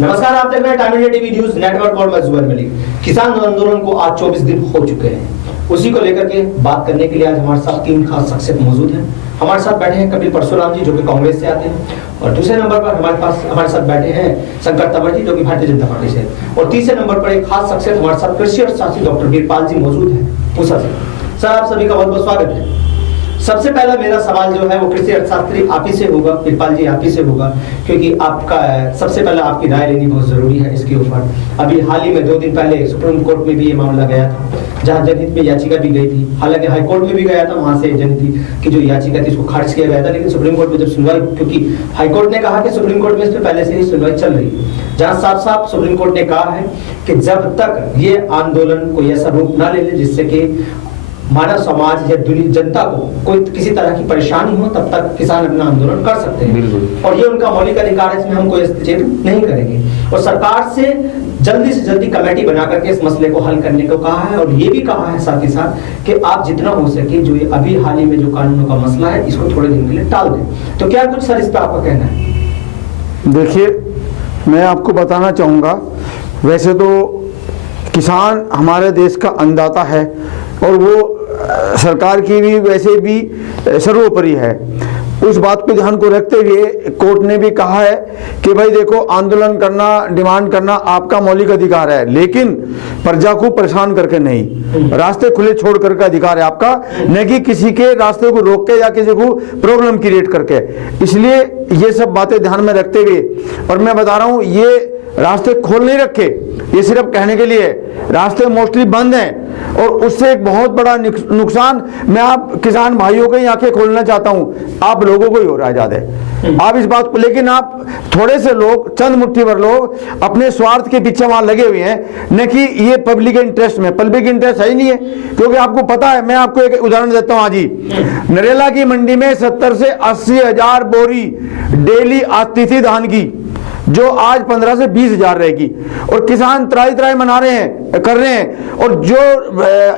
नमस्कार, आप देख रहे हैं time India TV news network और मैं जुबैर मलिक। किसान आंदोलन को आज 24 दिन हो चुके हैं। उसी को लेकर के बात करने के लिए आज हमारे साथ 3 खास शख्सियत मौजूद हैं। हमारे साथ बैठे हैं कपिल परशुराम जी, जो कि कांग्रेस से आते हैं, और दूसरे नंबर पर हमारे साथ बैठे हैं शंकर तंवर जी, जो कि भारतीय जनता पार्टी से, और तीसरे नंबर पर एक खास शख्सियत हमारे साथ कृषि अर्थशास्त्री डॉक्टर वीरपाल जी मौजूद हैं पूसा से। सर, आप सभी का बहुत बहुत स्वागत है। सबसे पहला मेरा सवाल जो है वो कृषि अर्थशास्त्री आप ही से होगा, वीरपाल जी आप ही से होगा, क्योंकि आपका सबसे पहले आपकी राय लेनी बहुत जरूरी है इसके ऊपर। अभी हाल ही में 2 दिन पहले सुप्रीम कोर्ट में भी ये मामला गया था, जहां जनहित में याचिका भी गई थी। हालांकि हाई कोर्ट में भी गया था, वहां से जनहित की जो याचिका थी उसको खारिज किया गया था, लेकिन सुप्रीम कोर्ट में जब सुनवाई, क्योंकि हाई कोर्ट ने कहा कि सुप्रीम कोर्ट में इस पर पहले से ही सुनवाई चल रही है, जहां साफ साफ सुप्रीम कोर्ट ने कहा है कि जब तक ये आंदोलन कोई ऐसा रूप ना ले ले जिससे कि मानव समाज या दुनिया जनता को कोई किसी तरह की परेशानी हो, तब तक किसान अपना आंदोलन कर सकते हैं। और ये उनका मौलिक अधिकार है, इसमें हम कोई हस्तक्षेप नहीं करेंगे। और सरकार से जल्दी कमेटी बना करके इस मसले को हल करने को कहा है, और ये भी कहा है साथ ही साथ कि आप जितना हो सके जो ये अभी हाल ही में जो कानूनों का मसला है इसको थोड़े दिन के लिए टाल दें। तो क्या कुछ सर इस पर आपका कहना है? देखिए, मैं आपको बताना चाहूँगा, वैसे तो किसान हमारे देश का अन्नदाता है और वो सरकार की भी वैसे भी सर्वोपरि है। उस बात को ध्यान को रखते हुए कोर्ट ने भी कहा है कि भाई देखो, आंदोलन करना, डिमांड करना आपका मौलिक अधिकार है, लेकिन प्रजा को परेशान करके नहीं, रास्ते खुले छोड़ करके अधिकार है आपका, न कि किसी के रास्ते को रोक के या किसी को प्रॉब्लम क्रिएट करके। इसलिए ये सब बातें ध्यान में रखते हुए, और मैं बता रहा हूँ ये रास्ते खोल नहीं रखे, ये सिर्फ कहने के लिए, रास्ते मोस्टली बंद हैं, और उससे एक बहुत बड़ा नुकसान मैं आप किसान भाइयों की आंखें खोलना चाहता हूं, आप लोगों को ही हो रहा है ज्यादा। आप इस बात को, लेकिन आप थोड़े से लोग, चंद मुट्ठी भर लोग अपने स्वार्थ के पीछे वहां लगे हुए हैं, न कि ये पब्लिक इंटरेस्ट में। पब्लिक इंटरेस्ट है ही नहीं है, क्योंकि आपको पता है, मैं आपको एक उदाहरण देता हूं। आज ही नरेला की मंडी में 70 से 80 हजार बोरी डेली आती थी धान की, जो आज 15 से 20 हजार रहेगी, और किसान त्राई मना रहे हैं, कर रहे हैं। और जो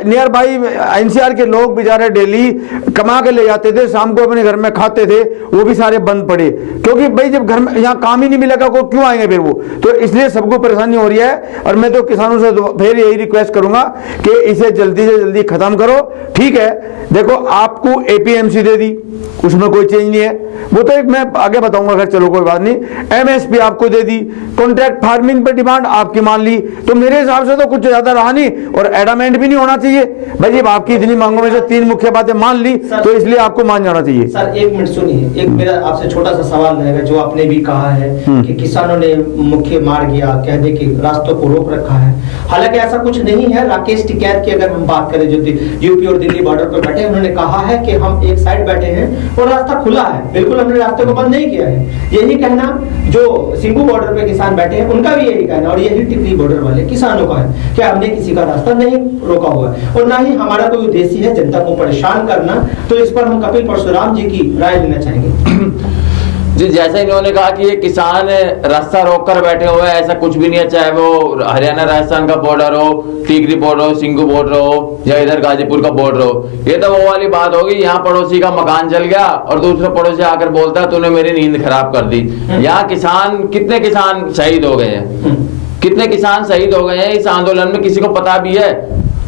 नियर बाई एनसीआर के लोग बेचारे डेली कमा के ले जाते थे, शाम को अपने घर में खाते थे, वो भी सारे बंद पड़े, क्योंकि भाई जब घर में यहाँ काम ही नहीं मिलेगा को क्यों आएंगे फिर वो। तो इसलिए सबको परेशानी हो रही है, और मैं तो किसानों से फिर यही रिक्वेस्ट करूंगा कि इसे जल्दी से जल्दी खत्म करो। ठीक है, देखो आपको एपीएमसी दे दी, उसमें कोई चेंज नहीं है, वो तो एक मैं आगे बताऊंगा, अगर चलो कोई बात नहीं। एमएसपी आपको दे दी, कॉन्ट्रैक्ट फार्मिंग पर डिमांड आपकी मान ली, तो मेरे हिसाब से तो कुछ ज्यादा रहा नहीं, और एडामेंट भी नहीं होना चाहिए। भाई जब आपकी इतनी मांगों में से 3 मुख्य बातें मान ली, तो इसलिए आपको मान जाना चाहिए। सर 1 मिनट सुनिए, एक मेरा आपसे छोटा सा सवाल रहेगा, जो आपने भी कहा है कि किसानों ने मुख्य मार गया, कह दे कि रास्तों को रोक रखा है। हालांकि ऐसा कुछ नहीं है। राकेश टिकैत की अगर हम बात करें, जो यूपी और दिल्ली बॉर्डर पर बैठे, उन्होंने कहा है कि हम एक साइड बैठे हैं और रास्ता खुला है, बिल्कुल हमने रास्ते को बंद नहीं किया है। यही कहना जो सिंगू बॉर्डर पे किसान बैठे हैं उनका भी यही कहना, और यही टिकरी बॉर्डर वाले किसानों का है कि हमने किसी का रास्ता नहीं रोका हुआ है, और ना ही हमारा कोई उद्देश्य है जनता को परेशान करना। तो इस पर हम कपिल परशुराम जी की राय लेना चाहेंगे। जी, जैसे इन्होंने कहा कि ये किसान रास्ता रोक कर बैठे हुए हैं, ऐसा कुछ भी नहीं है। चाहे वो हरियाणा राजस्थान का बॉर्डर हो, टिकरी बॉर्डर हो, सिंगू बॉर्डर हो, या इधर गाजीपुर का बॉर्डर हो, ये तो वो वाली बात होगी, यहाँ पड़ोसी का मकान जल गया और दूसरे पड़ोसी आकर बोलता है तूने मेरी नींद खराब कर दी। यहाँ कितने किसान शहीद हो गए हैं, कितने किसान शहीद हो गए हैं इस आंदोलन में, किसी को पता भी है?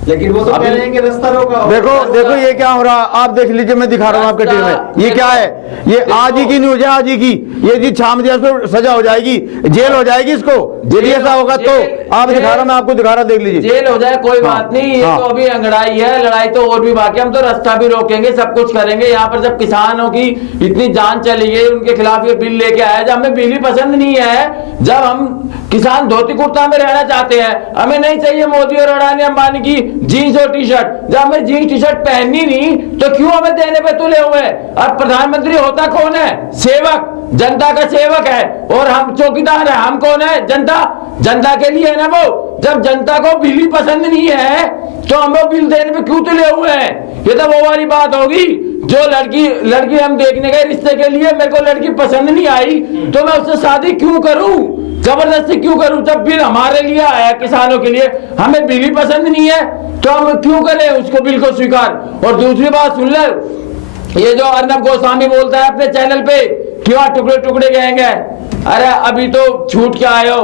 लेकिन वो तो कह रहे हैं कि रास्ता रोका हो। देखो ये क्या हो रहा है, आप देख लीजिए, मैं दिखा रहा हूँ आपके टीवी में, ये क्या है, ये आज ही की न्यूज है, आज ही की। ये जी शाम को सजा हो जाएगी, जेल हो जाएगी इसको, यदि ऐसा होगा तो। आप दिखा रहा, मैं आपको दिखा रहा, देख लीजिए। जेल हो जाए कोई बात नहीं, ये तो अभी अंगड़ाई है, लड़ाई तो और भी बाकी। हम तो रास्ता भी रोकेंगे, सब कुछ करेंगे। यहाँ पर जब किसानों की इतनी जान चली गई, उनके खिलाफ ये बिल लेके आया, जब हमें बिल ही पसंद नहीं है, जब हम किसान धोती कुर्ता में रहना चाहते हैं, हमें नहीं चाहिए मोदी और अडानी अंबानी की जीन्स और टी शर्ट, जब हमें जीन्स टी शर्ट पहननी नहीं तो क्यों हमें देने पे तुले हुए? और प्रधानमंत्री होता कौन है? सेवक, जनता का सेवक है, और हम चौकीदार है। हम कौन है? जनता के लिए है ना वो। जब जनता को बिल ही पसंद नहीं है तो हम वो बिल देने पे क्यों तुले हुए हैं? ये तो वो वाली बात होगी, जो लड़की हम देखने गए रिश्ते के लिए, मेरे को लड़की पसंद नहीं आई तो मैं उससे शादी क्यों करूं, जबरदस्ती क्यों करूं? जब बिल हमारे लिए आया, किसानों के लिए, हमें बिल ही पसंद नहीं है तो हम क्यों करें उसको, बिल को स्वीकार। और दूसरी बात सुन ले, ये जो अर्नब गोस्वामी बोलता है अपने चैनल पे कि वहां टुकड़े टुकड़े गएंगे, अरे अभी तो छूट के आए हो,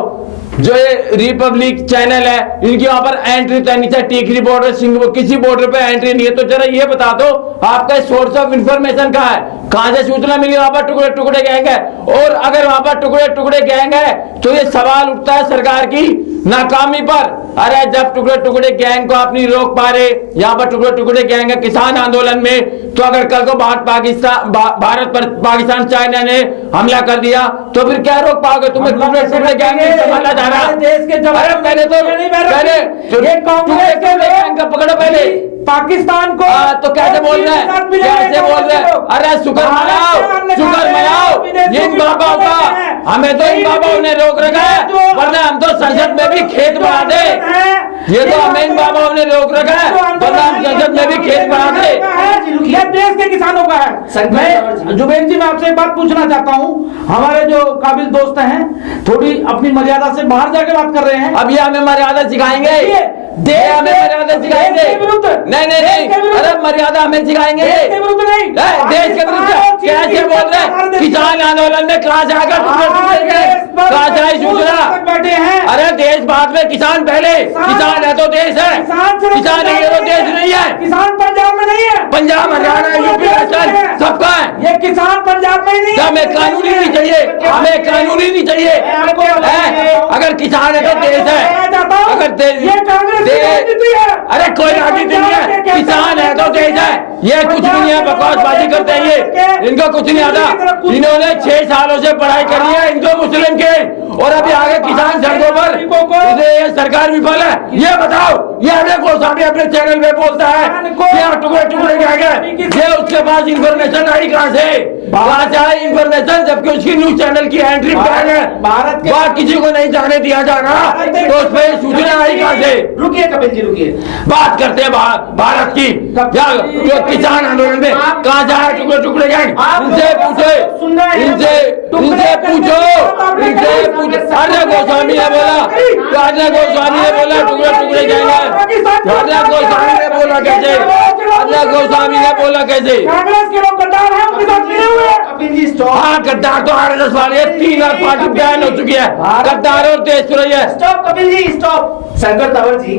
जो ये रिपब्लिक चैनल है, इनकी वहां पर एंट्री तो नहीं चाहिए, टीकरी बॉर्डर, सिंह किसी बॉर्डर पे एंट्री नहीं है। तो जरा ये बता दो आपका सोर्स ऑफ इंफॉर्मेशन कहाँ है, कहां से सूचना मिली वहां पर टुकड़े टुकड़े गैंग है? और अगर वहां पर टुकड़े टुकड़े गैंग है तो ये सवाल उठता है सरकार की नाकामी पर। अरे जब टुकड़े टुकड़े गैंग को आप नहीं रोक पा रहे, यहाँ पर टुकड़े टुकड़े गैंग है किसान आंदोलन में, तो अगर कल को भारत पर पाकिस्तान चाइना ने हमला कर दिया तो फिर क्या रोक पाओगे? तुम्हें टुकड़े टुकड़े गैंग नहीं संभाला जा रहा देश के। अरे पहले कांग्रेस के गैंग का पकड़ो पहले पाकिस्तान को। तो कैसे बोल रहे हैं, कैसे बोल रहे हैं? अरे शुक्र मनाओ इन बाबाओं का, हमें तो इन बाबाओं ने रोक रखा है, वरना हम तो संसद में भी खेत बना दे। ये तो हमें इन बाबाओं ने रोक रखा है, वरना हम संसद में भी खेत बना दे। ये देश के किसानों का है। मैं जुबेर जी, मैं आपसे एक बात पूछना चाहता हूँ, हमारे जो काबिल दोस्त हैं थोड़ी अपनी मर्यादा से बाहर जाके बात कर रहे हैं। अब ये हमें मर्यादा सिखाएंगे, हमें मर्यादा सिखाएंगे? नहीं नहीं नहीं, अरे मर्यादा हमें सिखाएंगे? देश के विरुद्ध कैसे बोल रहे हैं? किसान आंदोलन में कहां से आकर कहां से आई सूचना? बैठे हैं। अरे देश बाद में, किसान पहले। किसान है तो देश है, किसान नहीं है तो देश नहीं है। किसान पंजाब में नहीं है, पंजाब हरियाणा यूपी राजस्थान सबका है। ये किसान पंजाब में ही नहीं है। हमें कानूनी नहीं चाहिए, हमें कानूनी नहीं चाहिए। अगर किसान है तो देश है, अगर अरे कोई राजनीति नहीं है, किसान है तो देश है। ये कुछ भी नहीं है, बकवासबाजी करते हैं ये, इनको कुछ नहीं आता। इन्होंने 6 सालों से पढ़ाई कर ली है हिंदू मुस्लिम के, और अभी आगे किसान सड़कों पर, ये सरकार विफल है। ये बताओ, ये अजय गोस्वामी अपने चैनल में बोलता है टुकड़े टुकड़े क्या गए, ये उसके पास इंफॉर्मेशन आई कहां से आई इंफॉर्मेशन, जबकि उसकी न्यूज चैनल की एंट्री बैन है, बात किसी को नहीं जाने दिया जा रहा, तो उस पर सूचना आई कहां से? रुकिए कपिल जी, रुकिए, बात करते हैं भारत की, जो किसान आंदोलन में कहां जाए टुकड़े टुकड़े गैंग, इनसे पूछो, इनसे पूछो। अजय गोस्वामी ने बोला, अजय गोस्वामी ने बोला टुकड़े टुकड़े गैंग है। अजय गोस्वामी ने बोला कैसे? अजय गोस्वामी ने बोला कैसे? कांग्रेस के लोग गद्दार हैं, उनके साथ मिले हुए हैं। कपिल जी स्टॉप। हाँ, गद्दार तो RSS वाले 3 और पार्टी बैन हो चुकी है, गद्दार और देशद्रोही है। Stop Kapil ji, stop. शंकर तंवर जी,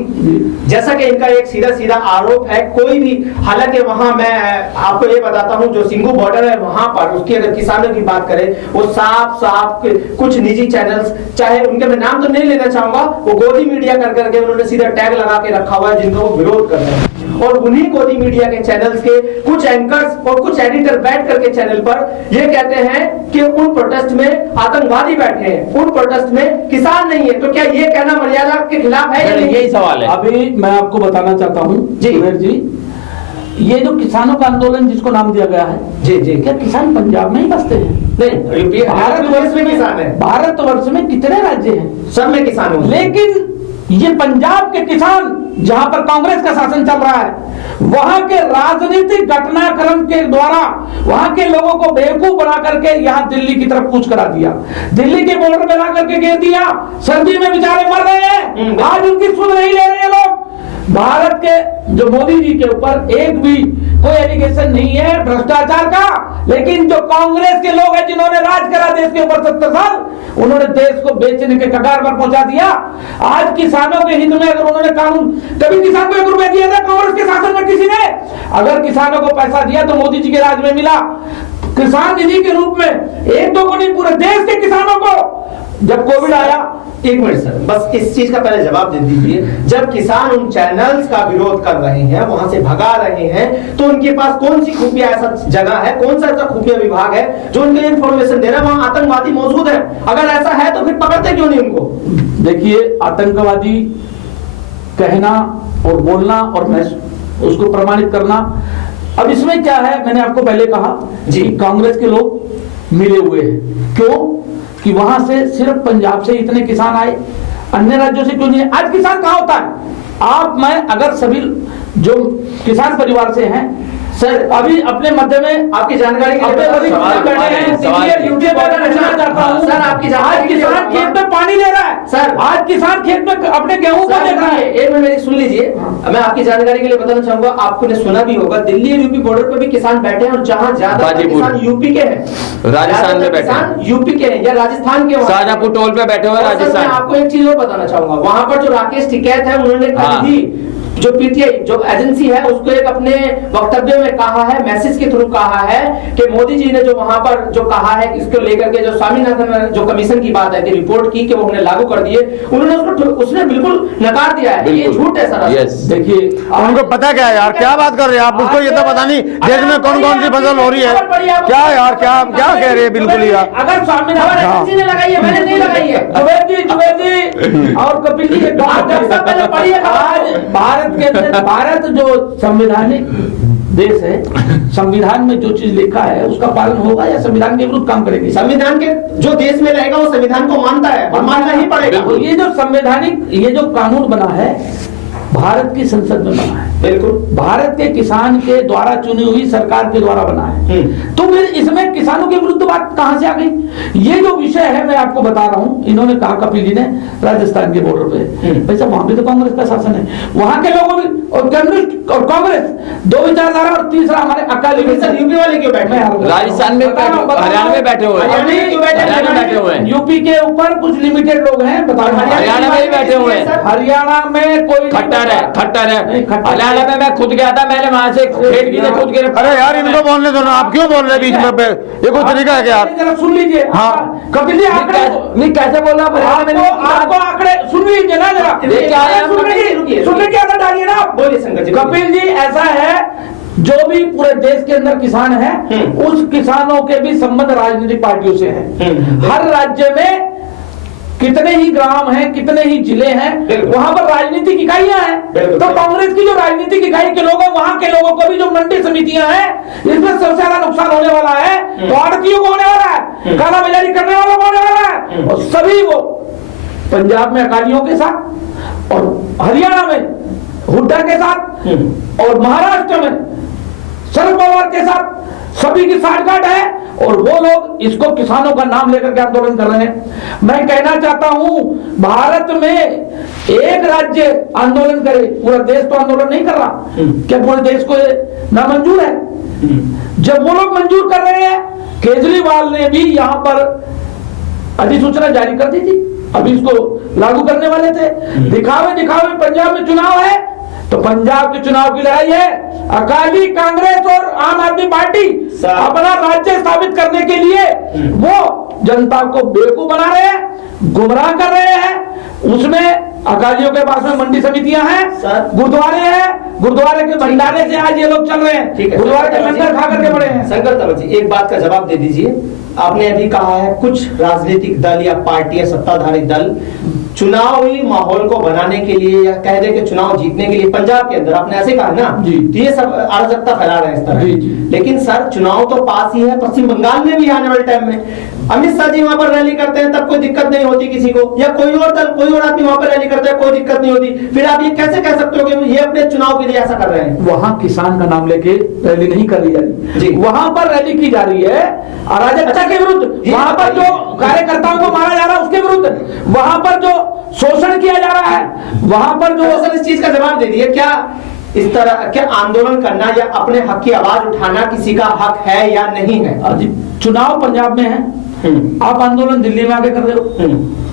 जैसा कि इनका एक सीधा सीधा आरोप है, कोई भी, हालांकि वहां मैं आपको ये बताता हूं, जो सिंघू बॉर्डर है वहां पर, उसकी अगर किसानों की बात करें, वो साफ साफ कुछ निजी चैनल्स, चाहे उनके मैं नाम तो नहीं लेना चाहूंगा, वो गोदी मीडिया कर करके उन्होंने सीधा टैग लगा के रखा हुआ है जिनको वो विरोध कर रहे हैं। और उन्हीं गोदी मीडिया के चैनल्स के कुछ एंकर्स और कुछ एडिटर बैठ करके चैनल पर ये कहते हैं कि उन प्रोटेस्ट में आतंकवादी बैठे हैं, उन प्रोटेस्ट में किसान नहीं है। तो क्या ये कहना मर्यादा के खिलाफ है या नहीं? यही सवाल है। अभी मैं आपको बताना चाहता हूँ जी, ये जो किसानों का आंदोलन जिसको नाम दिया गया है, जी जी, क्या किसान पंजाब में ही बसते हैं? नहीं, भारतवर्ष में किसान है। भारतवर्ष में कितने राज्य हैं? सब में किसान हो, लेकिन ये पंजाब के किसान, जहां पर कांग्रेस का शासन चल रहा है, वहां के राजनीतिक घटनाक्रम के द्वारा वहां के लोगों को बेवकूफ बना करके यहां दिल्ली की तरफ कूच करा दिया, दिल्ली के बॉर्डर पे ला करके घेर दिया, सर्दी में बेचारे मर रहे हैं, आज उनकी सुध नहीं ले रहे लोग। भारत के जो मोदी जी के ऊपर एक भी कोई एलिगेशन नहीं है भ्रष्टाचार का, लेकिन जो कांग्रेस के लोग हैं जिन्होंने राज करा देश के ऊपर 70 साल, उन्होंने देश को बेचने के कगार पर पहुंचा दिया। आज किसानों के हित में अगर उन्होंने कानून, कभी किसान को 1 रुपया दिया था कांग्रेस के शासन में किसी ने? अगर किसानों को पैसा दिया तो मोदी जी के राज में मिला, किसान निधि के रूप में, 1-2 को नहीं, पूरे देश के किसानों को। जब कोविड आया, 1 मिनट सर, बस इस चीज का पहले जवाब दे दीजिए। जब किसान उन चैनल्स का विरोध कर रहे हैं, वहां से भगा रहे हैं, तो उनके पास कौन सी खुफिया ऐसा जगह है, कौन सा ऐसा खुफिया विभाग है जो उनके लिए इंफॉर्मेशन दे रहा है वहां आतंकवादी मौजूद है? अगर ऐसा है तो फिर पकड़ते क्यों नहीं उनको? देखिए, आतंकवादी कहना और बोलना और उसको प्रमाणित करना, अब इसमें क्या है, मैंने आपको पहले कहा जी, कांग्रेस के लोग मिले हुए हैं। क्यों? कि वहां से सिर्फ पंजाब से इतने किसान आए, अन्य राज्यों से क्यों नहीं है? आज किसान कहां होता है? आप, मैं, अगर सभी जो किसान परिवार से हैं, सर अभी अपने मध्य में आपकी जानकारी के अपने बड़ी बैठे हैं सीनियर यूट्यूब पर रखना चाहता हूं सर, आपकी आज किसान खेत में पानी ले रहा है सर, आज किसान खेत में अपने गेहूं को देख रहा है। एक मिनट मेरी सुन लीजिए, मैं आपकी जानकारी के लिए बताना चाहूंगा, आपने सुना भी होगा दिल्ली और यूपी बॉर्डर पर भी किसान बैठे हैं और जहां ज्यादा किसान यूपी के हैं, राजस्थान में बैठे किसान यूपी के हैं या राजस्थान के, शाहजहांपुर टोल पे बैठे हुए और सर, मैं राजस्थान। आपको एक चीज और बताना चाहूंगा, वहां पर जो राकेश टिकैत है उन्होंने कल भी जो पीटीआई जो एजेंसी है उसको एक अपने वक्तव्य में कहा है, मैसेज के थ्रू कहा है कि मोदी जी ने जो वहां पर जो कहा है इसको लेकर के जो स्वामीनाथन जो कमीशन की बात है कि रिपोर्ट की कि वो उन्हें लागू कर दिए, उन्होंने उसको उसने बिल्कुल नकार दिया है, ये झूठ है सर। देखिए उनको पता क्या है यार, क्या बात कर रहे हैं आप, उसको ये तो पता नहीं देश में कौन कौन सी फसल हो रही है, क्या यार क्या क्या कह रहे हैं बिल्कुल यार। अगर स्वामीनाथन एजेंसी ने लगाई है, मैंने नहीं लगाई है। जुबेद जी और कपिल जी एक बात पहले पढ़िए, आज भारत जो संवैधानिक देश है, संविधान में जो चीज लिखा है उसका पालन होगा या संविधान के विरुद्ध काम करेंगे? संविधान के जो देश में रहेगा वो संविधान को मानता है और मानना ही पड़ेगा। तो ये जो संवैधानिक ये जो कानून बना है भारत की संसद में बना है, बिल्कुल भारत के किसान के द्वारा चुनी हुई सरकार के द्वारा बना है, तो फिर इसमें किसानों के विरुद्ध बात कहां से आ गई? ये जो विषय है मैं आपको बता रहा हूं, इन्होंने कहा कपिल जी ने राजस्थान के बॉर्डर पे, भाई साहब वहां भी तो कांग्रेस का शासन है, वहां के लोगों भी और कम्युनिस्ट और कांग्रेस दो विचारधारा, और तीसरा हमारे अकाली यूपी वाले क्यों बैठे हैं? राजस्थान में हरियाणा में बैठे हुए हैं, यूपी के ऊपर कुछ लिमिटेड लोग हैं, बताओ हरियाणा में ही बैठे हुए हैं, हरियाणा में कोई खट्टर है हरियाणा में मैं खुद गया था, मैंने वहां से खेत की खुद गिरफ्त। अरे यार इनको बोलने दो ना, आप क्यों बोल रहे हैं बीच में, ये कोई तरीका है क्या यार? जरा सुन लीजिए। हाँ। कपिल जी आंकड़े नहीं कैसे बोल रहा हूँ, आपको आंकड़े सुन लीजिए ना जरा, सुनने की आदत डालिए ना आप। बोलिए शंकर जी। कपिल जी ऐसा है, जो भी पूरे देश के अंदर किसान है उस किसानों के भी संबंध राजनीतिक पार्टियों से है। हर राज्य में कितने ही ग्राम हैं, कितने ही जिले हैं, वहां पर राजनीतिक इकाइयां हैं, तो कांग्रेस की जो राजनीतिक इकाई के लोग हैं वहां के लोगों को भी जो मंडी समितियां हैं इसमें सबसे ज्यादा नुकसान होने वाला है, तो आड़तियों को होने वाला है, काला बाजारी करने वालों को होने वाला है, और सभी वो पंजाब में अकालियों के साथ और हरियाणा में हुड्डा के साथ और महाराष्ट्र में शरद पवार के साथ सभी की साठगांठ है, और वो लोग इसको किसानों का नाम लेकर के आंदोलन कर रहे हैं। मैं कहना चाहता हूं भारत में एक राज्य आंदोलन करे, पूरा देश तो आंदोलन नहीं कर रहा, क्या पूरे देश को नामंजूर है? जब वो लोग मंजूर कर रहे हैं, केजरीवाल ने भी यहां पर अधिसूचना जारी कर दी थी, अभी इसको लागू करने वाले थे। दिखावे पंजाब में चुनाव है, तो पंजाब के चुनाव की लड़ाई है, अकाली कांग्रेस और आम आदमी पार्टी अपना राज्य स्थापित करने के लिए वो जनता को बेवकूफ बना रहे हैं, गुमराह कर रहे हैं। उसमें अकालियों के पास में मंडी समितियां हैं, गुरुद्वारे हैं, गुरुद्वारे के भंडारे से आज ये लोग चल रहे हैं, गुरुद्वारे के लंगर खा करके बड़े हैं। शंकर तंवर जी एक बात का जवाब दे दीजिए, आपने अभी कहा है कुछ राजनीतिक दल या पार्टियां, सत्ताधारी दल चुनावी माहौल को बनाने के लिए या कह दे कि चुनाव जीतने के लिए पंजाब के अंदर, आपने ऐसे कहा ना जी, तो ये सब अराजकता फैला रहे हैं इस तरह जी, जी। लेकिन सर चुनाव तो पास ही है, पश्चिम बंगाल में भी आने वाले टाइम में अमित शाह जी वहां पर रैली करते हैं, तब कोई दिक्कत नहीं होती किसी को, या कोई और दल कोई और आदमी वहां पर रैली करता है, कोई दिक्कत नहीं होती। फिर आप ये कैसे कह सकते हो कि ये अपने चुनाव के लिए ऐसा कर रहे हैं? वहां किसान का नाम लेके रैली नहीं कर रही है जी, वहां पर रैली की जा रही है अराजकता के विरुद्ध, वहां पर जो कार्यकर्ताओं को मारा जा रहा है उसके विरुद्ध, वहां पर जो शोषण किया जा रहा है, वहां पर जो सर इस चीज का जवाब दे दिए, क्या इस तरह क्या आंदोलन करना या अपने हक की आवाज उठाना किसी का हक है या नहीं है? चुनाव पंजाब में है, आप आंदोलन दिल्ली में आके कर रहे हो,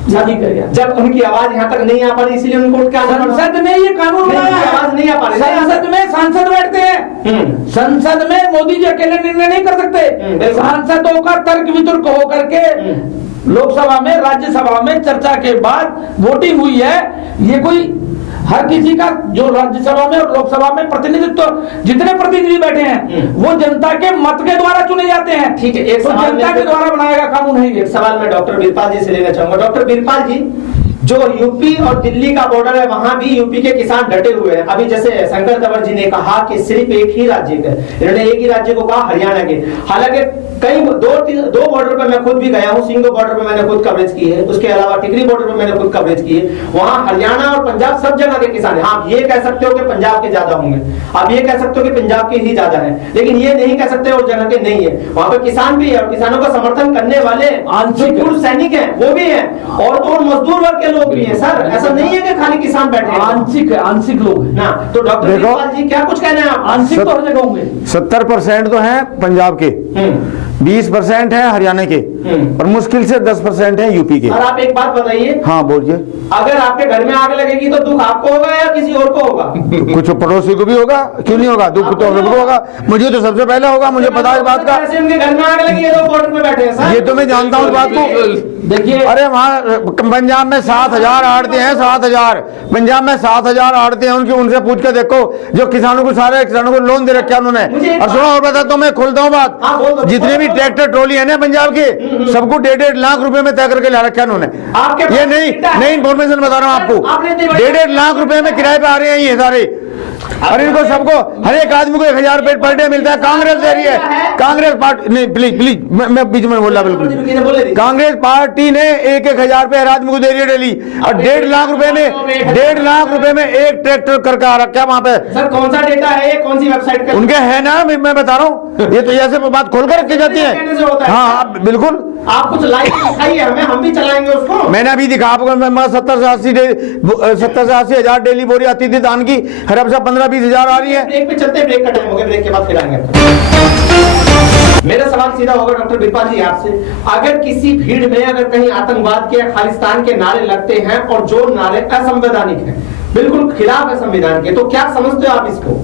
जब उनकी आवाज यहाँ तक नहीं आ पा रही इसलिए उनको उठ के संसद में ये कानून बनाया है, आवाज नहीं आ पा रही, संसद में सांसद बैठते हैं, संसद में मोदी जी अकेले निर्णय नहीं कर सकते, सांसदों का तर्क वितर्क होकर के लोकसभा में राज्यसभा में चर्चा के बाद वोटिंग हुई है। ये कोई हर किसी का जो राज्यसभा में और लोकसभा में प्रतिनिधित्व जितने प्रतिनिधि बैठे हैं वो जनता के मत के द्वारा चुने जाते हैं। ठीक है, एक तो जनता के द्वारा बनाया गया कानून है ये। एक सवाल मैं डॉक्टर बीरपाल जी से लेना चाहूंगा। डॉक्टर बीरपाल जी, जो यूपी और दिल्ली का बॉर्डर है वहां भी यूपी के किसान डटे हुए हैं। अभी जैसे शंकर तंवर जी ने कहा कि सिर्फ एक ही राज्य का, इन्होंने एक ही राज्य को कहा, हरियाणा के। हालांकि कई दो बॉर्डर पर मैं खुद भी गया हूं। सिंगो बॉर्डर पर मैंने खुद कवरेज की है, उसके अलावा टिकरी बॉर्डर पर मैंने खुद कवरेज की है। वहां हरियाणा और पंजाब सब जगह के किसान है। हाँ, ये कह सकते हो कि पंजाब के ज्यादा होंगे, आप ये कह सकते हो कि पंजाब के ही ज्यादा है, लेकिन ये नहीं कह सकते और जगह के नहीं है। वहां पर किसान भी है और किसानों का समर्थन करने वाले पूर्व सैनिक हैं वो भी है, और मजदूर वर्ग के लोग भी हैं। सर ऐसा नहीं है कि खाली किसान बैठे हैं, आंशिक लोग हैं ना। तो डॉक्टर वीरपाल जी क्या कुछ कहना है आप? आंशिक तो हर जगह होंगे। 70% तो हैं पंजाब के, 20% है हरियाणा के, और मुश्किल से 10% है यूपी के। और आप एक बात बताइए। हाँ बोलिए। अगर आपके घर में आग लगेगी तो दुख आपको होगा या किसी और को होगा? कुछ पड़ोसी को भी होगा, क्यों नहीं होगा, दुख तो सबको होगा, मुझे तो सबसे पहले होगा, मुझे पता है इस बात का। ऐसे उनके घर में आग लगी है तो बॉर्डर में बैठे हैं सर। ये तो मैं जानता हूँ इस बात को। देखिए, अरे वहाँ पंजाब में 7,000 आड़ते हैं, 7,000 पंजाब में 7,000 आड़ते हैं उनकी, उनसे पूछ के देखो जो किसानों को, सारे किसानों को लोन दे रखे उन्होंने। और सुनो और बताता हूँ, मैं खोलता हूँ बात, जितने भी ट्रैक्टर ट्रॉली है ना पंजाब के, सबको 1.5 लाख रुपए में तय करके ला रखा है उन्होंने। ये नई इन्फॉर्मेशन बता रहा हूँ आपको, 1.5 लाख रुपए में किराए पे आ रहे हैं ये सारे। और इनको सबको, हर एक आदमी को 1,000 रुपए पर डे मिलता है। कांग्रेस दे रही है, कांग्रेस पार्टी नहीं, प्लीज मैं बीच में बोला, बिल्कुल कांग्रेस पार्टी ने 1,000 रुपए हर आदमी को दे रही है डेली, और 1.5 लाख रुपए में 1.5 लाख रुपए में एक ट्रैक्टर करके आ रखा है वहां पे। सर कौन सा डेटा है, कौन सी वेबसाइट का उनके है ना, मैं बता रहा हूँ, ये तो ऐसे बात खोल कर रखी जाती है। हाँ बिल्कुल, आप कुछ लाइव दिखाइए हमें, हम भी चलाएंगे उसको। मैंने अभी दिखा आपको, 70 से 80 हजार डेली बोरी आती थी धान की, हर अब से 15-20 हजार आ रही है। ब्रेक पे चलते, ब्रेक का टाइम हो गया, ब्रेक के बाद फिर आएंगे। मेरा सवाल सीधा होगा डॉक्टर वीरपाल जी आपसे, अगर किसी भीड़ में अगर कहीं आतंकवाद के, खालिस्तान के नारे लगते हैं और जो नारे असंवैधानिक हैं, बिल्कुल खिलाफ है संविधान के, तो क्या समझते हो आप इसको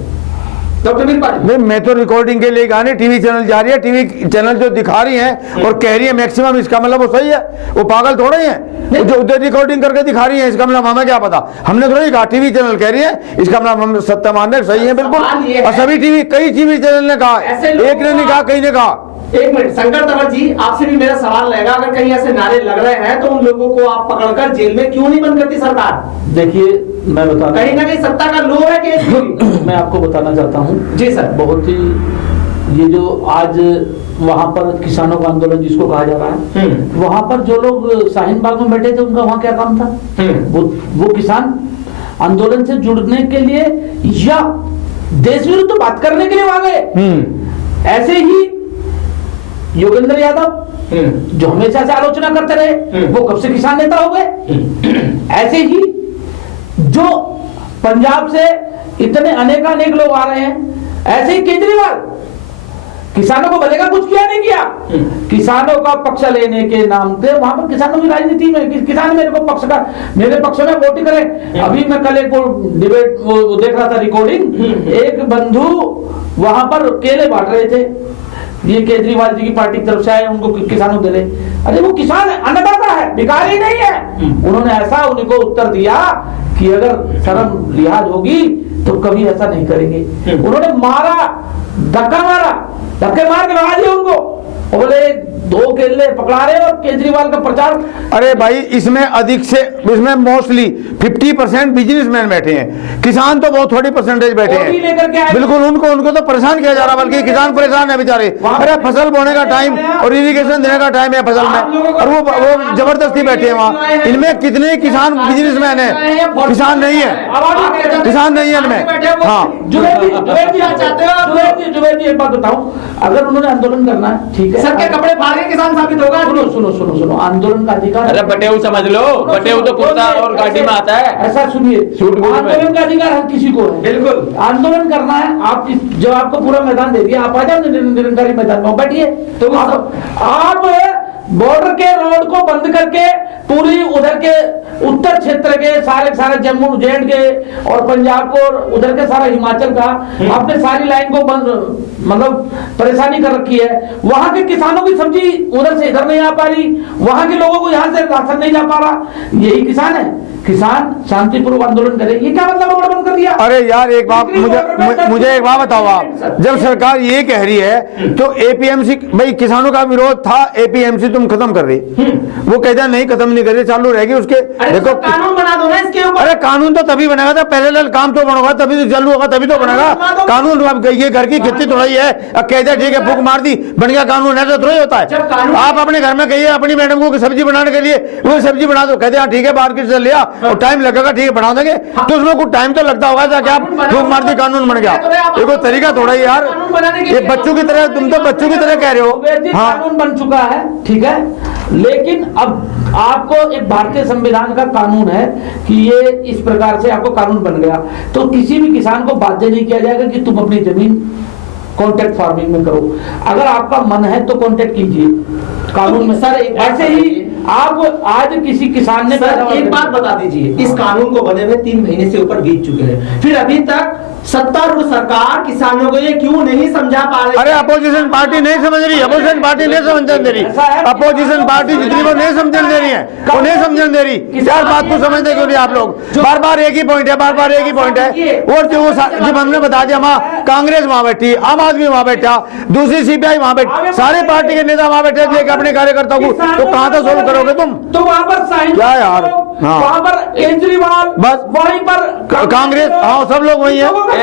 डॉक्टर वीरपाल जी? मैं तो रिकॉर्डिंग के लिए गाने टीवी चैनल जा रही है, टीवी चैनल जो दिखा रही हैं और कह रही है मैक्सिमम, इसका मतलब वो सही है, वो पागल थोड़े हैं जो उधर रिकॉर्डिंग करके दिखा रही है, इसका मतलब हमें क्या पता, हमने थोड़ी कहा, टीवी चैनल कह रही है, इसका मतलब हम सत्य मान रहे सही है बिल्कुल। और सभी कई टीवी चैनल ने कहा, एक ने नहीं कहा, कई ने कहा। एक मिनट शंकर तंवर जी, आपसे भी मेरा सवाल रहेगा, अगर कहीं ऐसे नारे लग रहे हैं तो उन लोगों को आप पकड़कर जेल में क्यों नहीं बंद करती सरकार? देखिए मैं बता, कहीं ना कहीं सत्ता का लोभ है कि मैं आपको बताना चाहता हूँ। जी सर। बहुत ही, ये जो आज वहां पर किसानों का आंदोलन जिसको कहा जा रहा है, वहां पर जो लोग शाहीन बाग में बैठे थे, उनका वहां क्या काम था? वो किसान आंदोलन से जुड़ने के लिए या देश विरुद्ध तो बात करने के लिए वहां गए। ऐसे ही योगेंद्र यादव जो हमेशा से आलोचना करते रहे, वो कब से किसान नेता हो गए। ऐसे ही जो पंजाब से इतने अनेक लोग आ रहे हैं, ऐसे ही केजरीवाल किसानों को बनेगा, कुछ किया नहीं किया, किसानों का पक्ष लेने के नाम पे वहां पर किसानों की राजनीति में, किसान मेरे को मेरे पक्ष में वोट करें। अभी मैं कल एक डिबेट वो देख रहा था रिकॉर्डिंग, एक बंधु वहां पर केले बांट रहे थे, ये केजरीवाल जी की पार्टी की तरफ से आए, उनको किसानों दे ले। अरे वो किसान अन्नदाता है, भिखारी नहीं है। उन्होंने ऐसा उनको उत्तर दिया कि अगर शर्म लिहाज होगी तो कभी ऐसा नहीं करेंगे। उन्होंने मारा, धक्के मार के लगा दिया उनको, बोले 2 केले पकड़ा रहे और केजरीवाल का प्रचार। अरे भाई इसमें मोस्टली 50% बिजनेसमैन बैठे हैं, किसान तो बहुत थोड़ी परसेंटेज बैठे हैं। बिल्कुल उनको तो परेशान किया जा रहा, बल्कि किसान परेशान है बेचारे। अरे फसल बोने का टाइम और इरिगेशन देने का टाइम है फसल में, और वो जबरदस्ती बैठे हैं वहाँ। इनमें कितने किसान बिजनेसमैन है, किसान नहीं है, किसान नहीं है इनमें। हाँ जुबैर जी एक बात बताऊं, अगर उन्होंने आंदोलन करना है ठीक है, सबके कपड़े फाड़ के किसान साबित होगा। सुनो, आंदोलन का अधिकार, अरे बटेऊ समझ लो, बटेऊ तो कुर्ता और गाड़ी में आता है। ऐसा सुनिए, आंदोलन का अधिकार हर किसी को है, बिल्कुल आंदोलन करना है। आप जो आपको पूरा मैदान दे दिया, आप आ जाओ निरंकारी मैदान में बैठिए। तो आप बॉर्डर के रोड को बंद करके पूरी उधर के उत्तर क्षेत्र के सारे जम्मू जेएंड के और पंजाब को और उधर के सारा हिमाचल का आपने सारी लाइन को बंद, मतलब परेशानी कर रखी है। वहां के किसानों की सब्जी उधर से इधर नहीं आ पा रही, वहां के लोगों को यहाँ से राशन नहीं जा पा रहा। यही किसान है, किसान शांतिपूर्वक आंदोलन करे, ये क्या मतलब रोड बंद कर दिया? अरे यार एक बात मुझे एक बात बताओ आप, जब सरकार ये कह रही है तो एपीएमसी, भाई किसानों का विरोध था, एपीएमसी तुम खत्म कर रही, वो कहता नहीं खत्म नहीं कर रही, चालू रहेगी उसके अरे देखो तो कानून बना दो ना इसके ऊपर। अरे कानून तो तभी बनेगा था, पैरेलल काम तो बनोगा तभी तो चालू होगा, तभी तो बनेगा कानून। अब ये घर की खेती थोड़ा ही है, अब कहते ठीक है फूक मार दी बन गया कानून, ऐसा थोड़ा ही होता है। आप अपने घर में कहिए अपनी मैडम को सब्जी बनाने के लिए, वो सब्जी बना दो, कहते हैं ठीक है मार्केट से लिया और टाइम लगेगा, ठीक है बना देंगे, तो उसमें कुछ टाइम तो लगता होगा, क्या फूक मार दी कानून बन गया, ये कोई तरीका थोड़ा ही यार, ये बच्चों की तरह, तुम तो बच्चों की तरह कह रहे हो। हाँ कानून बन चुका है, ठीक है, लेकिन अब आपको एक भारतीय संविधान का कानून है कि ये इस प्रकार से आपको कानून बन गया, तो किसी भी किसान को बाध्य नहीं किया जाएगा कि तुम अपनी जमीन कॉन्ट्रैक्ट फार्मिंग में करो। अगर आपका मन है तो कॉन्ट्रैक्ट कीजिए कानून में। सर ऐसे ही आप आज किसी किसान ने सर एक बात बता दीजिए, इस कानून को बने हुए 3 महीने से ऊपर बीत चुके हैं, फिर अभी तक सत्तारूढ़ सरकार किसानों को ये क्यों नहीं समझा पा रही? अरे अपोजिशन पार्टी नहीं समझ रही, अपोजिशन पार्टी नहीं समझने दे रही, अपोजिशन पार्टी जितनी वो नहीं समझने दे रही है, वो नहीं समझने दे रही। यार बात को समझते क्यों नहीं आप लोग? बार बार एक ही पॉइंट है, बार बार एक ही पॉइंट है। और जो जब हमने बता दिया वहाँ कांग्रेस वहाँ बैठी, आम आदमी वहाँ बैठा, दूसरी सीपीआई वहाँ बैठी, सारे पार्टी के नेता वहाँ बैठे लेके अपने कार्यकर्ताओं को, तो कहाँ तक सोल्व करोगे तुम? तो वहाँ पर साइन क्या यार, हाँ वहाँ पर केजरीवाल, बस वहीं पर कांग्रेस, हाँ सब लोग वही है। एक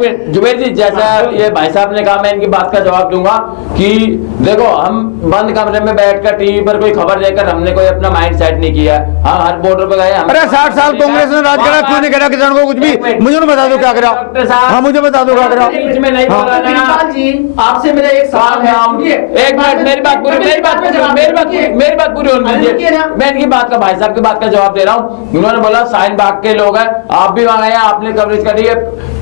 मिनट जुबेर जी, जैसा ये भाई साहब ने कहा मैं इनकी बात का जवाब दूंगा कि देखो हम बंद कमरे में बैठकर टीवी पर कोई खबर देखकर हमने कोई अपना माइंड सेट नहीं किया, हम हर बॉर्डर पर गए। अरे 60 साल कांग्रेस ने राज करा, क्यों नहीं करा किसान को कुछ भी? मुझे नहीं बता दो क्या करा, हाँ मुझे बता दो क्या करा। बीच में नहीं बोला ना जी, आपसे मेरा एक सवाल है, एक मिनट मेरी बात पूरी होने दीजिए। मैं इनकी बात का, भाई साहब की बात का जवाब दे रहा हूँ। उन्होंने बोला शाहीन बाग के लोग हैं, आप भी वहां गए, आपने कवरेज करी है,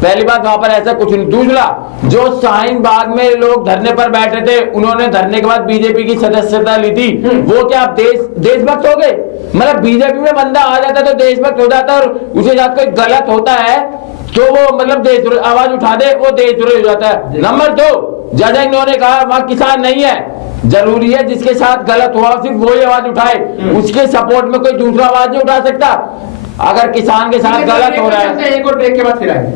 पहली बात वहां पर ऐसा कुछ नहीं। दूसरा, जो शाहीन बाग में लोग धरने पर बैठे थे, उन्होंने धरने के बाद बीजेपी की सदस्यता ली थी, वो क्या आप देशभक्त हो गए? मतलब बीजेपी में बंदा आ जाता तो देशभक्त हो जाता, और उसके साथ कोई गलत होता है तो वो मतलब देशद्रोही आवाज उठा दे, वो देशद्रोही हो जाता है। नंबर 2, जैसा इन्होंने कहा वहां किसान नहीं है, जरूरी है जिसके साथ गलत हुआ सिर्फ वही आवाज उठाए, उसके सपोर्ट में कोई दूसरा आवाज नहीं उठा सकता। अगर किसान के साथ गलत हो रहा है, एक और ब्रेक के बाद फिर आएंगे।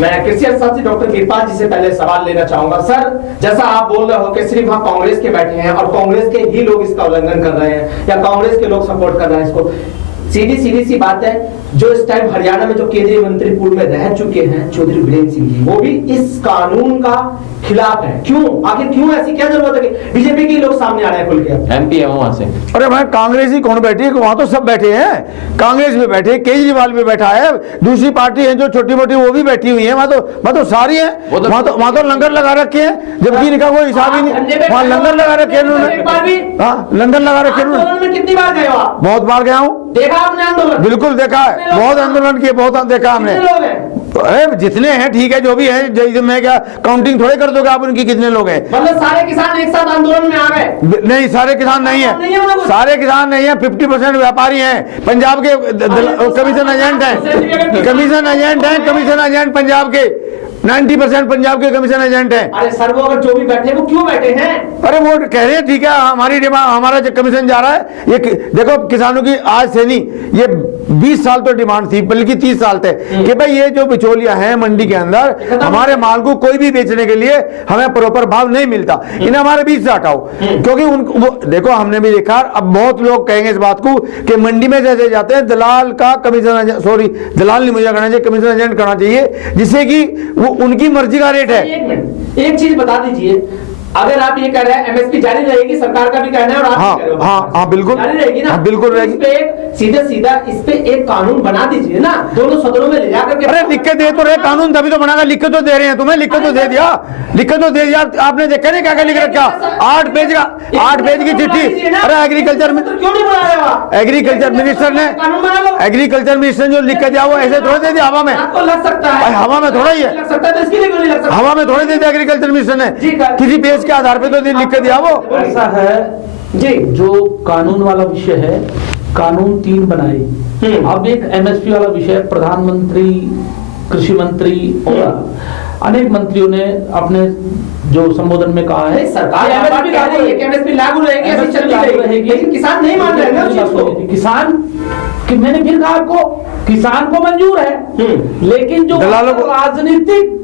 मैं कृषि अर्थशास्त्री डॉक्टर वीरपाल जी से पहले सवाल लेना चाहूंगा। सर, जैसा आप बोल रहे हो कि सिर्फ वहां कांग्रेस के बैठे हैं और कांग्रेस के ही लोग इसका उल्लंघन कर रहे हैं या कांग्रेस के लोग सपोर्ट कर रहे हैं इसको, सीधी सी बात है, जो इस टाइम हरियाणा में जो केंद्रीय मंत्री पूर्व में रह चुके हैं चौधरी बीरेंद्र सिंह जी, वो भी इस कानून का खिलाफ है। क्यों? आखिर क्यों? ऐसी क्या जरूरत है कि बीजेपी के लोग सामने आ रहे हैं खुल के? एमपी है वहां से। अरे भाई कांग्रेस ही कौन बैठी है? वहां तो सब बैठे हैं, कांग्रेस भी बैठे, केजरीवाल भी बैठा है, दूसरी पार्टी है जो छोटी मोटी वो भी बैठी हुई है, वहां तो सारी है, वहां तो लंगर लगा रखे हैं, जबकि इनका कोई हिसाब ही नहीं, वहां लंगर लगा रखे हैं उन्होंने। हाँ लंगर लगा रखे हैं उन्होंने। कितनी बार गए हो आप? बहुत बार गया हूँ। देखा आपने आंदोलन? बिल्कुल देखा है, बहुत आंदोलन किए, बहुत देखा हमने। लोग हैं अरे जितने हैं ठीक है, जो भी है, मैं क्या काउंटिंग थोड़े कर दोगे आप उनकी कितने लोग हैं? मतलब सारे किसान एक साथ आंदोलन में आ गए? नहीं, सारे किसान नहीं है, सारे किसान नहीं है, 50% व्यापारी हैं, पंजाब के कमीशन एजेंट हैं, कमीशन एजेंट पंजाब के 90% पंजाब के कमीशन एजेंट हैं। अरे सर, वो अगर जो भी बैठे वो क्यों बैठे हैं? अरे वो कह रहे हैं ठीक है, हमारी डिमांड, हमारा जो कमीशन जा रहा है, ये देखो किसानों की आज से नहीं, ये 20 साल तो डिमांड थी, बल्कि 30 साल थे कि भाई ये जो बिचौलिया है मंडी के अंदर, हमारे माल को कोई भी बेचने के लिए हमें प्रॉपर भाव नहीं मिलता, इन्हें हमारे बीच से हटाओ। क्योंकि उनको देखो, हमने भी देखा, अब बहुत लोग कहेंगे इस बात को कि मंडी में जैसे जाते हैं दलाल का कमीशन, सॉरी दलाल नहीं मुझे करना चाहिए, कमीशन एजेंट करना चाहिए, जिससे कि वो उनकी मर्जी का रेट है। एक मिनट, एक चीज बता दीजिए, अगर आप ये कह रहे हैं एमएसपी जारी रहेगी, सरकार का भी कहना है और आप भी कह रहे हो, हाँ बिल्कुल जारी रहेगी ना? हाँ, बिल्कुल रहेगी। इस पे सीधा इस पे एक कानून बना दीजिए ना, दोनों सदनों में ले जाकर के। अरे लिख के दे तो रहे कानून, तभी तो बनाना, लिख के तो दे रहे हैं तुम्हें, लिख के तो दे दिया, लिख के तो दे दिया। आपने देखा नहीं क्या क्या लिख रखा? 8 पेज की चिट्ठी। अरे एग्रीकल्चर में क्यों नहीं बना रहे हो आप? एग्रीकल्चर मिनिस्टर ने, कानून बना लो। एग्रीकल्चर मिनिस्टर ने जो लिख के दिया वो ऐसे थोड़ा दे दिया हवा में? आपको लग सकता है, हवा में थोड़ा ही है, लग सकता है, तो इसके लिए क्यों नहीं लग सकता? हवा में थोड़े दे दिया एग्रीकल्चर मिनिस्टर ने, किसी पेज के आधार पे तो लिख के दिया वो। ऐसा है जी, जो कानून वाला विषय है, कानून 3 बनाए, अब एक एमएसपी वाला विषय, प्रधानमंत्री, कृषि मंत्री और अनेक मंत्रियों ने अपने जो संबोधन में कहा है सरकार एमएसपी लागू रहेगी, ऐसी चलती रहेगी, लेकिन किसान नहीं मान रहे हैं उस चीज को। किसान कि मैंने फिर कहा आपको, किसान को मंजूर है, लेकिन जो राजनीतिक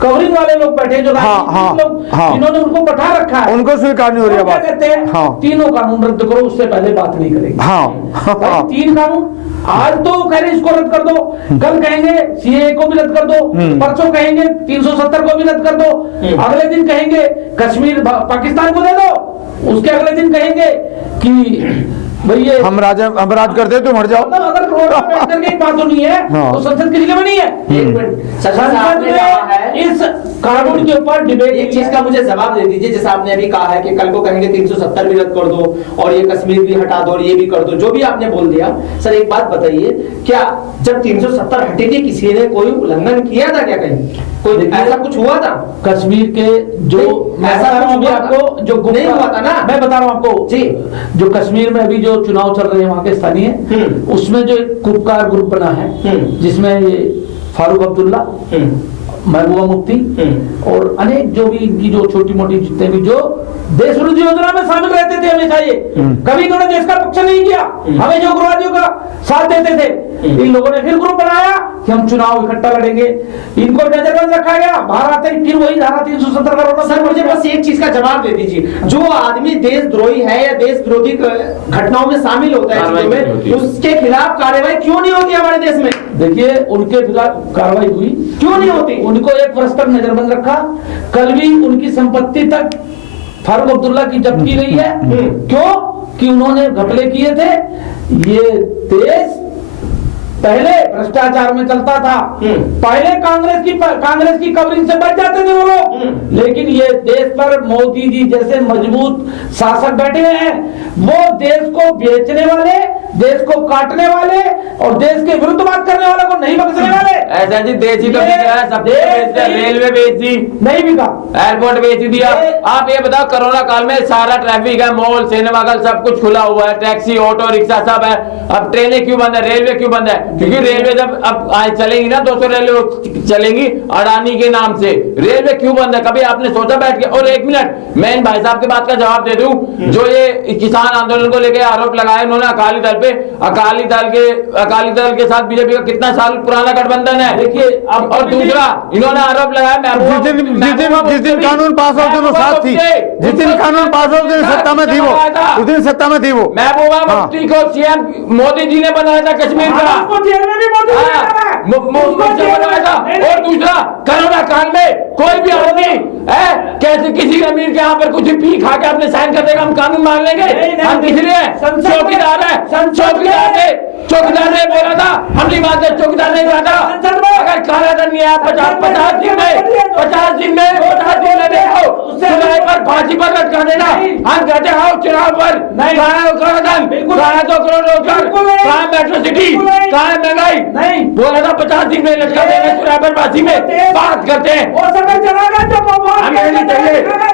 कवरिंग वाले लोग बैठे जो राजनीतिक लोग इन्होंने उनको बैठा रखा है, उनको स्वीकार नहीं हो रही वो क्या बात। कहते हैं तीनों कानून रद्द करो, उससे पहले बात नहीं करेंगे। भाई 3 कानून आज तो कह रहे इसको रद्द कर दो, कल कहेंगे सीएए को भी रद्द कर दो, परसों कहेंगे 370 को भी रद्द कर दो, अगले दिन कहेंगे कश्मीर पाकिस्तान को दे दो, उसके अगले दिन कहेंगे कि भाई ये हम राज करते तुम हट जाओ। मतलब अगर रोड पर बैठ करके एक बात होनी है तो संसद किसी लिए बनी है? संसद में इस कानून के ऊपर डिबेट। एक चीज का मुझे जवाब दे दीजिए, जैसे आपने अभी कहा है कि कल को कहेंगे 370 भी रद्द कर दो और ये कश्मीर भी हटा दो और ये भी कर दो, जो भी आपने बोल दिया। सर एक बात बताइए, क्या जब 370 हटेगी किसी ने कोई उल्लंघन किया था क्या? कहीं कोई ऐसा कुछ हुआ था? कश्मीर के जो ऐसा अभी आपको जो नहीं हुआ था ना, मैं बता रहा हूँ आपको जी, जो कश्मीर में अभी जो चुनाव चल रहे हैं वहां के स्थानीय, उसमें जो एक कुपकार ग्रुप बना है जिसमें ये फारूक अब्दुल्ला, महबूबा मुफ्ती और अनेक जो भी इनकी जो छोटी मोटी जितने भी जो देश विरोधी योजना में शामिल रहते थे हमेशा, ये कभी इन्होंने देश का पक्ष नहीं किया, हमेशा उग्रवादियों का साथ देते थे। इन लोगों ने फिर ग्रुप बनाया कि हम चुनाव इकट्ठा लड़ेंगे, इनको नजरबंद रखा गया, बाहर आते ही फिर वही धारा 370 का रोना। सर मुझे बस एक चीज का जवाब दे दीजिए, जो आदमी देशद्रोही है या देश विरोधी घटनाओं में शामिल होता है में, उसके खिलाफ कार्रवाई क्यों नहीं होती हमारे देश में? देखिए उनके खिलाफ कार्रवाई हुई, क्यों नहीं होती? उनको 1 वर्ष तक नजरबंद रखा, कल भी उनकी संपत्ति तक फारूक अब्दुल्ला की जब्त की गई है। क्यों? कि उन्होंने घपले किए थे। ये देश पहले भ्रष्टाचार में चलता था, पहले कांग्रेस की कवरिंग से बच जाते थे वो लोग, लेकिन ये देश पर मोदी जी जैसे मजबूत शासक बैठे हैं, वो देश को बेचने वाले, देश को काटने वाले और देश के विरुद्ध बात करने वालों को नहीं बख्शने वाले। ऐसा जी देश ही तो बिक रहा है, सब रेलवे बेच दी, नहीं बिका, एयरपोर्ट बेच दिया। आप ये बताओ कोरोना काल में सारा ट्रैफिक है, मॉल सिनेमा हॉल सब कुछ खुला हुआ है, टैक्सी ऑटो रिक्शा सब है, अब ट्रेनें क्यों बंद है, रेलवे क्यों बंद है? क्योंकि रेलवे जब अब आज चलेंगी ना 200 रेलवे चलेंगी अडानी के नाम से, रेलवे क्यों बंद है? कभी आपने सोचा बैठ के? और 1 मिनट मैं इन भाई साहब की बात का जवाब दे दूं, जो ये किसान आंदोलन को लेकर आरोप लगाए उन्होंने अकाली दल पे, अकाली दल के साथ बीजेपी का कितना साल पुराना गठबंधन है। देखिए अब और दूसरा इन्होंने आरोप लगाया जिस दिन कानून पास होते वो साथ थी, जिस दिन कानून पास होते सत्ता में थी वो, उस दिन सत्ता में थी वो। महबूबा मुफ्ती को सीएम मोदी जी ने बनाया था कश्मीर का, और दूसरा कोरोना काल में कोई भी आदमी कैसे किसी अमीर के यहाँ पर कुछ पी खा के अपने साइन कर देगा, हम कानून मान लेंगे? हम किस लिए? चौकीदार ने बोला था, हम नहीं मानते, चौकीदार ने कहा था अगर काला धन नहीं है 50 दिन में देखो चुनाव पर फांसी पर लटका देना। हम कहते आओ चुनाव पर, काला धन, 2 करोड़ रोजगार, कहाँ मेट्रो सिटी, कहाँ महंगाई, नहीं बोला था 50 दिन में लटका देंगे चुनाव पर फांसी में। बात करते हैं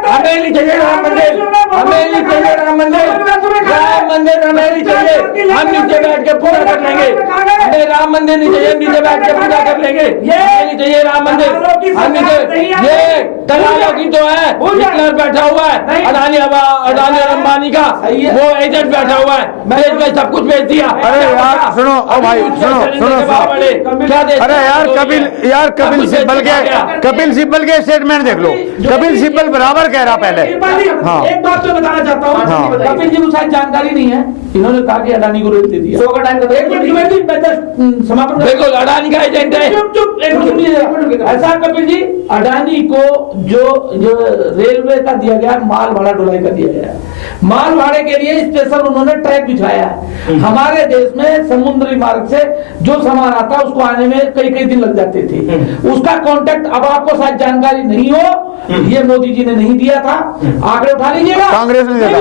हमें नहीं चाहिए राम मंदिर, हमें नहीं चाहिए राम मंदिर, हमें नहीं चाहिए, हम नीचे बैठ के पूरा कर लेंगे। हमें राम मंदिर नहीं चाहिए, नीचे बैठ के पूरा कर लेंगे। हमें नहीं चाहिए राम मंदिर, हम नीचे ये दलालों की तो है, हिटलर बैठा हुआ है, अडानी और अंबानी का वो एजेंट बैठा हुआ है, देश में सब कुछ बेच दिया। अरे यार सुनो, ओ भाई सुनो, अरे यार कपिल सिब्बल के स्टेटमेंट देख लो, कपिल सिब्बल बराबर कह रहा पहले। हाँ एक बात मैं बताना चाहता हूँ, कपिल जी को शायद जानकारी नहीं है, इन्होंने कहा कि अडानी को रेट दे दिया। समापन बिल्कुल अडानी का एजेंट है। चुप ऐसा कपिल जी, अडानी को जो रेलवे का दिया गया माल भाड़ा ढुलाई का दिया गया, माल भाड़े के लिए स्पेशल उन्होंने ट्रैक बिछाया है। हमारे देश में समुद्री मार्ग से जो सामान आता उसको आने में कई दिन लग जाते थे, उसका कॉन्टेक्ट अब आपको शायद जानकारी नहीं हो, ये मोदी जी ने नहीं दिया था, आंकड़े उठा लीजिएगा। कांग्रेस ने दिया था,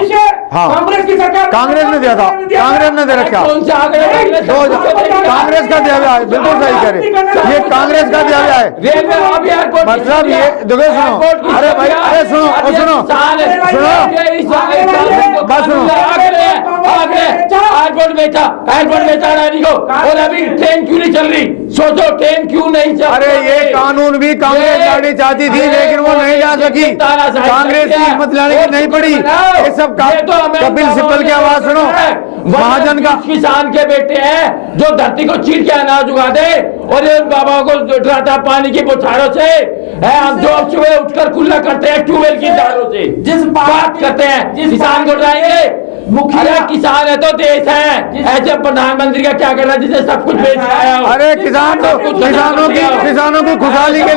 हाँ कांग्रेस की सरकार, कांग्रेस ने दिया था, कांग्रेस ने दे रखा, कांग्रेस का दिया गया है, बिल्कुल सही कह रहे, ये कांग्रेस का दिया गया है। मतलब ये देखो सुनो, अरे भाई अरे सुनो बस सुनो, एयरपोर्ट बेचा अडानी को, और अभी ट्रेन क्यों नहीं चल रही? सोचो ट्रेन क्यों नहीं चल रही? अरे ये कानून भी कांग्रेस लानी चाहती थी लेकिन वो नहीं ला सकी, कांग्रेस की हिम्मत लाने की नहीं पड़ी। ये सब कपिल सिब्बल की आवाज सुनो, महाजन का किसान के बेटे हैं जो धरती को चीर के अनाज उगा दे और ये बाबा को डराता पानी की बौछारों से। हम जो सुबह उठकर खुला करते हैं ट्यूबवेल की धारों से जिस बात करते हैं किसान को उठाएंगे। अरे किसान है तो देश है, ऐसे प्रधानमंत्री का क्या करना जिसे सब कुछ बेच खाया हो। अरे किसानों की खुशहाली के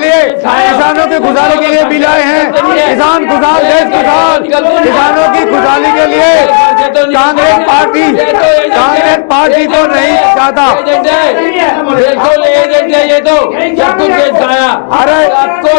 लिए बिल आए हैं। किसान खुशहाल देश खुशहाल। किसानों की खुशहाली के लिए कांग्रेस पार्टी को नहीं चाहता। बिल्कुल एजेंट है ये तो, सब कुछ बेच खाया। अरे सबको